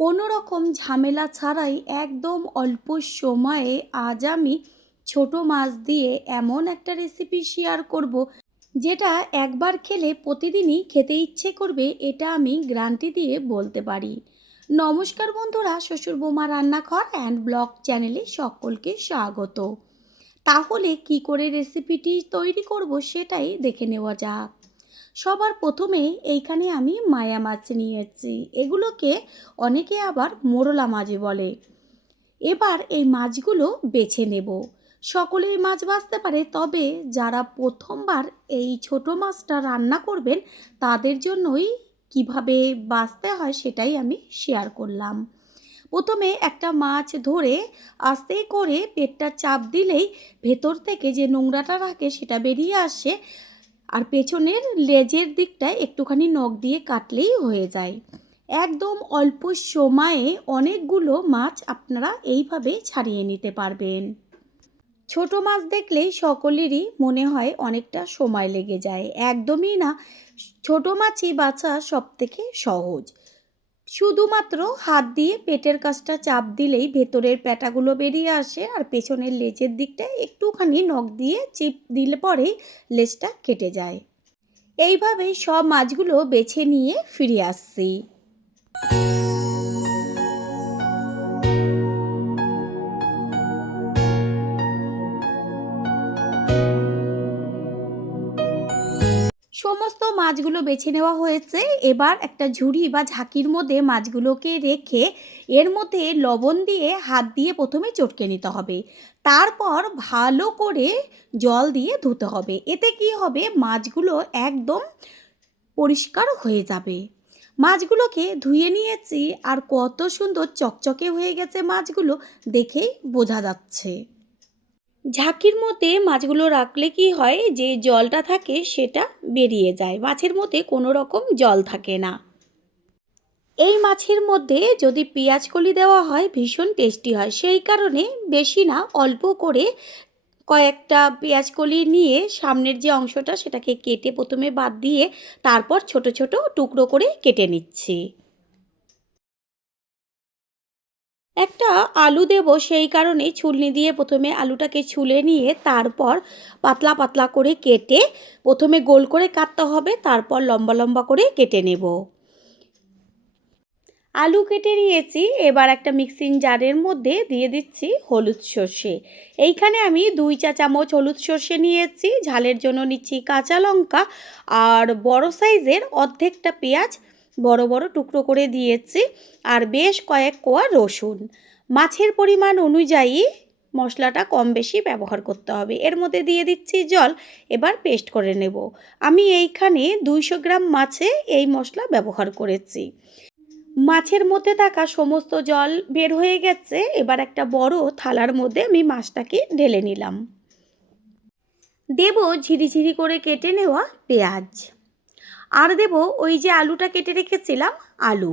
কোনো রকম ঝামেলা ছাড়াই একদম অল্প সময়ে আজ আমি ছোট মাছ দিয়ে এমন একটা রেসিপি শেয়ার করব, যেটা একবার খেলে প্রতিদিনই খেতে ইচ্ছে করবে, এটা আমি গ্যারান্টি দিয়ে বলতে পারি। নমস্কার বন্ধুরা, শ্বশুর বৌমা রান্নাঘর অ্যান্ড ব্লগ চ্যানেলে সকলকে স্বাগত। তাহলে কি করে রেসিপিটি তৈরি করব সেটাই দেখে নেওয়া যাক। সবার প্রথমে এইখানে আমি মায়া মাছ নিয়েছি, এগুলোকে অনেকে আবার মোরলা মাছ বলে। এবার এই মাছগুলো বেছে নেব। সকলেই মাছ বাছতে পারে, তবে যারা প্রথমবার এই ছোট মাছটা রান্না করবেন তাদের জন্যই কিভাবে বাছতে হয় সেটাই আমি শেয়ার করলাম। প্রথমে একটা মাছ ধরে আস্তে করে পেটটা চাপ দিলেই ভেতর থেকে যে নোংরাটা থাকে সেটা বেরিয়ে আসে, আর পেছনের লেজের দিকটায় একটুখানি নখ দিয়ে কাটলেই হয়ে যায়। একদম অল্প সময়ে অনেকগুলো মাছ আপনারা এইভাবে ছাড়িয়ে নিতে পারবেন। ছোট মাছ দেখলেই সকলেরই মনে হয় অনেকটা সময় লেগে যায়, একদমই না। ছোট মাছই বাছা সবথেকে সহজ। শুধুমাত্র হাত দিয়ে পেটের কাছটা চাপ দিলেই ভেতরের প্যাটাগুলো বেরিয়ে আসে, আর পেছনের লেজের দিকটায় একটুখানি নখ দিয়ে চিপ দিলে পরেই লেজটা কেটে যায়। এইভাবেই সব মাছগুলো বেছে নিয়ে ফিরে আসছি। সমস্ত মাছগুলো বেছে নেওয়া হয়েছে। এবার একটা ঝুড়ি বা ঝাঁকির মধ্যে মাছগুলোকে রেখে এর মধ্যে লবণ দিয়ে হাত দিয়ে প্রথমে চটকে নিতে হবে। তারপর ভালো করে জল দিয়ে ধুতে হবে। এতে কি হবে, মাছগুলো একদম পরিষ্কার হয়ে যাবে। মাছগুলোকে ধুয়ে নিয়েছি, আর কত সুন্দর চকচকে হয়ে গেছে মাছগুলো, দেখেই বোঝা যাচ্ছে। ঝাঁকির মধ্যে মাছগুলো রাখলে কি হয়, যে জলটা থাকে সেটা বেরিয়ে যায়, মাছের মধ্যে কোনো রকম জল থাকে না। এই মাছের মধ্যে যদি পেঁয়াজ কলি দেওয়া হয় ভীষণ টেস্টি হয়, সেই কারণে বেশি না অল্প করে কয়েকটা পেঁয়াজ কলি নিয়ে সামনের যে অংশটা সেটাকে কেটে প্রথমে বাদ দিয়ে তারপর ছোট ছোট টুকরো করে কেটে নিচ্ছি। একটা আলু দেব, সেই কারণে ছুলনি দিয়ে প্রথমে আলুটাকে ছুলে নিয়ে তারপর পাতলা পাতলা করে কেটে প্রথমে গোল করে কাটতে হবে, তারপর লম্বা লম্বা করে কেটে নেব। আলু কেটে নিয়েছি, এবার একটা মিক্সিং জারের মধ্যে দিয়ে দিচ্ছি হলুদ সর্ষে। এইখানে আমি 2 চা চামচ হলুদ সর্ষে নিয়েছি। ঝালের জন্য নিচ্ছি কাঁচা লঙ্কা, আর বড় সাইজের অর্ধেকটা পেঁয়াজ বড় বড় টুকরো করে দিয়েছি, আর বেশ কয়েক কোয়া রসুন। মাছের পরিমাণ অনুযায়ী মশলাটা কম বেশি ব্যবহার করতে হবে। এর মধ্যে দিয়ে দিচ্ছি জল। এবার পেস্ট করে নেব। আমি এইখানে 200 গ্রাম মাছে এই মশলা ব্যবহার করেছি। মাছের মধ্যে থাকা সমস্ত জল বের হয়ে গেছে। এবার একটা বড় থালার মধ্যে আমি মাছটাকে ঢেলে নিলাম। দেব ঝিরিঝিরি করে কেটে নেওয়া পেঁয়াজ, আর দেব ওই যে আলুটা কেটে রেখেছিলাম আলু।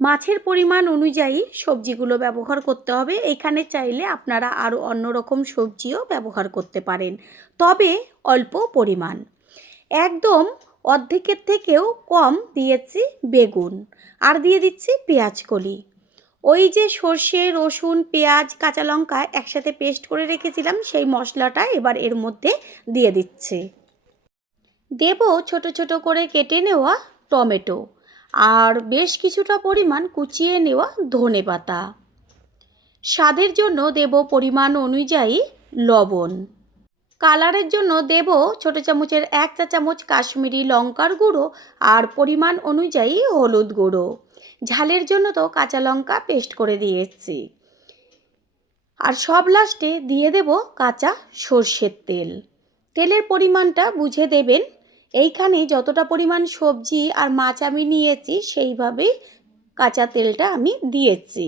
মাছের পরিমাণ অনুযায়ী সবজিগুলো ব্যবহার করতে হবে। এখানে চাইলে আপনারা আরও অন্য রকম সবজিও ব্যবহার করতে পারেন, তবে অল্প পরিমাণ। একদম অর্ধেকের থেকেও কম দিয়েছি বেগুন, আর দিয়ে দিচ্ছি পেঁয়াজ কলি। ওই যে সর্ষে রসুন পেঁয়াজ কাঁচা লঙ্কা একসাথে পেস্ট করে রেখেছিলাম, সেই মশলাটা এবার এর মধ্যে দিয়ে দিচ্ছি। দেব ছোট ছোট করে কেটে নেওয়া টমেটো, আর বেশ কিছুটা পরিমাণ কুচিয়ে নেওয়া ধনেপাতা। স্বাদের জন্য দেব পরিমাণ অনুযায়ী লবণ। কালারের জন্য দেব ছোট চামচের 1 চা চামচ কাশ্মীরি লঙ্কার গুঁড়ো, আর পরিমাণ অনুযায়ী হলুদ গুঁড়ো। ঝালের জন্য তো কাঁচা লঙ্কা পেস্ট করে দিয়েছি। আর সব লাস্টে দিয়ে দেব কাঁচা সর্ষের তেল। তেলের পরিমাণটা বুঝে দেবেন। এইখানে যতটা পরিমাণ সবজি আর মাছ আমি নিয়েছি সেইভাবেই কাঁচা তেলটা আমি দিয়েছি।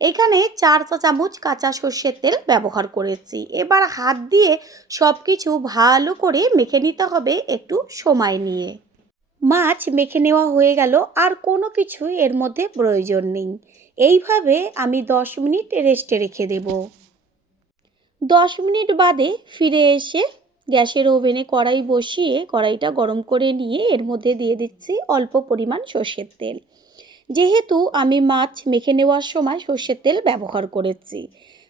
এখানে 4 চা চামচ কাঁচা সর্ষের তেল ব্যবহার করেছি। এবার হাত দিয়ে সব কিছু ভালো করে মেখে নিতে হবে একটু সময় নিয়ে। মাছ মেখে নেওয়া হয়ে গেল, আর কোনো কিছুই এর মধ্যে প্রয়োজন নেই। এইভাবে আমি 10 মিনিট রেস্টে রেখে দেব। 10 মিনিট বাদে ফিরে এসে গ্যাসের ওভেনে কড়াই বসিয়ে কড়াইটা গরম করে নিয়ে এর মধ্যে দিয়ে দিচ্ছি অল্প পরিমাণ সর্ষের তেল। যেহেতু আমি মাছ মেখে নেওয়ার সময় সর্ষের তেল ব্যবহার করেছি,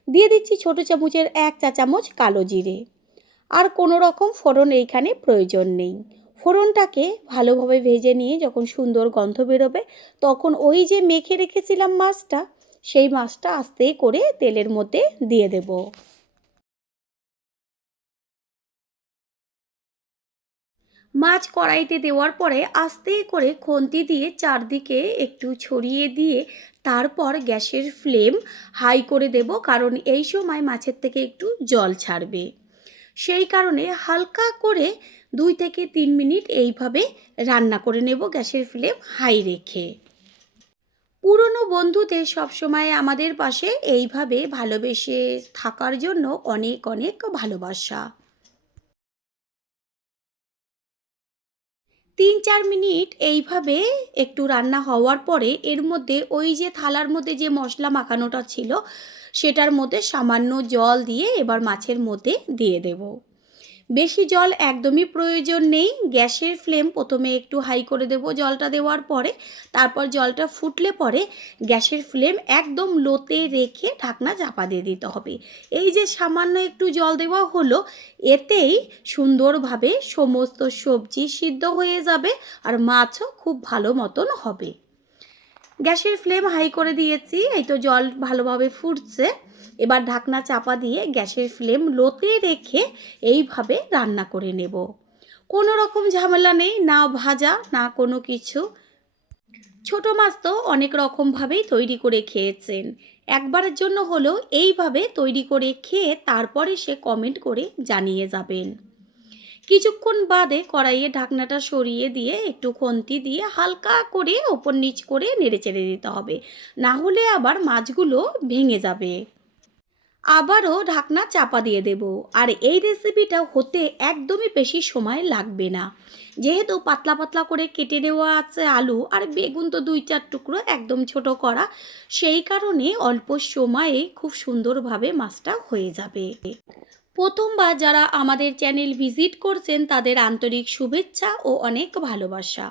দিয়ে দিচ্ছি ছোটো চামচের 1 চা চামচ কালো জিরে। আর কোনো রকম ফোড়ন এইখানে প্রয়োজন নেই। ফোড়নটাকে ভালোভাবে ভেজে নিয়ে যখন সুন্দর গন্ধ বেরোবে, তখন ওই যে মেখে রেখেছিলাম মাছটা, সেই মাছটা আস্তে করে তেলের মধ্যে দিয়ে দেব। মাছ কড়াইতে দেওয়ার পরে আস্তে করে খুন্তি দিয়ে চারদিকে একটু ছড়িয়ে দিয়ে তারপর গ্যাসের ফ্লেম হাই করে দেব, কারণ এই সময় মাছের থেকে একটু জল ছাড়বে। সেই কারণে হালকা করে 2 থেকে 3 মিনিট এইভাবে রান্না করে নেব গ্যাসের ফ্লেম হাই রেখে। পুরনো বন্ধুদের সবসময় আমাদের পাশে এইভাবে ভালোবেসে থাকার জন্য অনেক অনেক ভালোবাসা। 3-4 মিনিট এইভাবে একটু রান্না হওয়ার পরে এর মধ্যে ওই যে থালার মধ্যে যে মশলা মাখানোটা ছিল, সেটার মধ্যে সামান্য জল দিয়ে এবার মাছের মধ্যে দিয়ে দেব। বেশি জল একদমই প্রয়োজন নেই। গ্যাসের ফ্লেম প্রথমে একটু হাই করে দেব জলটা দেওয়ার পরে, তারপর জলটা ফুটলে পরে গ্যাসের ফ্লেম একদম লোতে রেখে ঢাকনা চাপা দিয়ে দিতে হবে। এই যে সামান্য একটু জল দেওয়া হলো, এতেই সুন্দরভাবে সমস্ত সবজি সিদ্ধ হয়ে যাবে আর মাছও খুব ভালো মতন হবে। গ্যাসের ফ্লেম হাই করে দিয়েছি, এই তো জল ভালোভাবে ফুটছে। এবার ঢাকনা চাপা দিয়ে গ্যাসের ফ্লেম লোতে রেখে এইভাবে রান্না করে নেব। কোনো রকম ঝামেলা নেই, না ভাজা না কোনো কিছু। ছোট মাছ তো অনেক রকমভাবেই তৈরি করে খেয়েছেন, একবারের জন্য হলেও এইভাবে তৈরি করে খেয়ে তারপরে সে কমেন্ট করে জানিয়ে যাবেন। কিছুক্ষণ বাদে কড়াইয়ে ঢাকনাটা সরিয়ে দিয়ে একটু খুন্তি দিয়ে হালকা করে ওপর নিচ করে নেড়েচেড়ে দিতে হবে, না হলে আবার মাছগুলো ভেঙে যাবে। আবারও ঢাকনা চাপা দিয়ে দেব। আর এই রেসিপিটা হতে একদমই বেশি সময় লাগবে না, যেহেতু পাতলা পাতলা করে কেটে নেওয়া আছে আলু আর বেগুন তো 2-4 টুকরো একদম ছোট করা, সেই কারণে অল্প সময়ে খুব সুন্দরভাবে মাছটা হয়ে যাবে। প্রথমবার যারা আমাদের চ্যানেল ভিজিট করছেন তাদের আন্তরিক শুভেচ্ছা ও অনেক ভালোবাসা।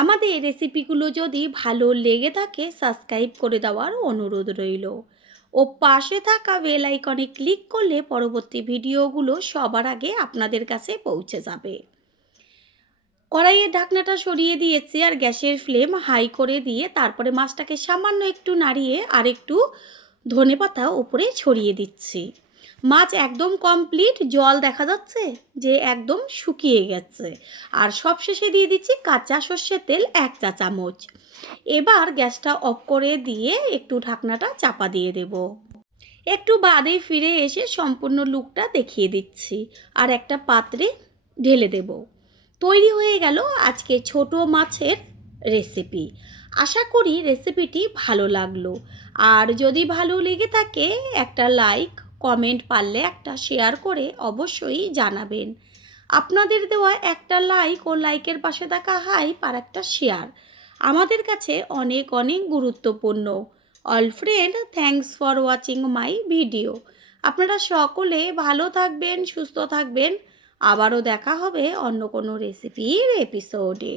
আমাদের রেসিপিগুলো যদি ভালো লেগে থাকে সাবস্ক্রাইব করে দেওয়ার অনুরোধ রইল ও পাশে থাকা বেল আইকনে ক্লিক করলে পরবর্তী ভিডিওগুলো সবার আগে আপনাদের কাছে পৌঁছে যাবে। কড়াইয়ের ঢাকনাটা সরিয়ে দিয়েছি আর গ্যাসের ফ্লেম হাই করে দিয়ে তারপরে মাছটাকে সামান্য একটু নাড়িয়ে আর একটু ধনেপাতা উপরে ছড়িয়ে দিচ্ছি। মাছ একদম কমপ্লিট, জল দেখা যাচ্ছে যে একদম শুকিয়ে গেছে। আর সবশেষে দিয়ে দিচ্ছি কাঁচা সর্ষের তেল 1 চা চামচ। এবার গ্যাসটা অফ করে দিয়ে একটু ঢাকনাটা চাপা দিয়ে দেব। একটু বাদে ফিরে এসে সম্পূর্ণ লুকটা দেখিয়ে দিচ্ছি আর একটা পাত্রে ঢেলে দেব। তৈরি হয়ে গেল আজকে ছোট মাছের রেসিপি। আশা করি রেসিপিটি ভালো লাগলো। আর যদি ভালো লেগে থাকে একটা লাইক, কমেন্ট, পারলে একটা শেয়ার করে অবশ্যই জানাবেন। আপনাদের দেওয়া একটা লাইক ও লাইকের পাশে থাকা হাইপ আর একটা শেয়ার আমাদের কাছে অনেক অনেক গুরুত্বপূর্ণ। All friend, thanks for watching my video. আপনারা সকলে ভালো থাকবেন, সুস্থ থাকবেন। আবারও দেখা হবে অন্য কোনো রেসিপির এপিসোডে।